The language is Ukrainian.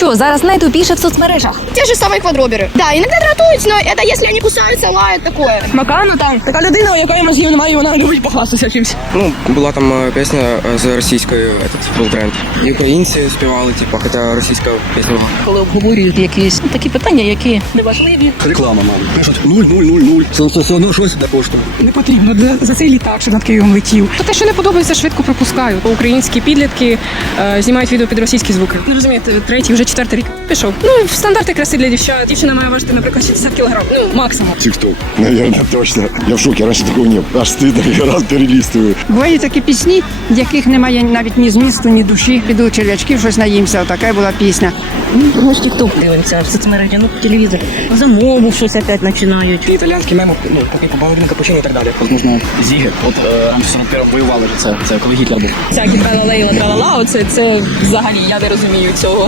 Що зараз найтупіше в соцмережах? Те же самые квадроберы. Да, иногда дратують, но это если они кусаются, лают, такое. Макану там така людина, у якої мозгів немає, і вона любить похвастатися чимось. Ну, була там е, пісня е, з російською этот, був тренд. І українці співали, типу, хоча російська пісня була. коли обговорюють якісь ну, такі питання, які неважливі. Реклама нам. Пишуть 0-0-0-0. Це, це все одно щось де коштує. Не потрібно для, за цей літак, що над Києвом летів. То те, що не подобається, швидко пропускаю. Українські підлітки е, знімають відео під російські звуки. Не розумієте, третій, вже четвертий рік пішов. Ну, в стандарти краси для дівчат. Дівчина має важити, наприклад, 60 кілограм. Ну, максимум. Тикток. Наверное, точно. Я в шокі, раніше такого не було. Аж стидно, я раз перелістую. Бувають такі пісні, в яких немає навіть ні змісту, ні душі. Піду черв'ячків, щось наїмся. Отака була пісня. Ми ж тікток дивимося в соцмережі, ну телевізор. За мову щось опять починають. Італіянські меми, ну, такі балерина капучино і так далі. Возможно, Зігер. От е, раніше 41 воювали це, це коли Гітлер був. Всякі тралалейла, тралала, оце це взагалі я не розумію цього.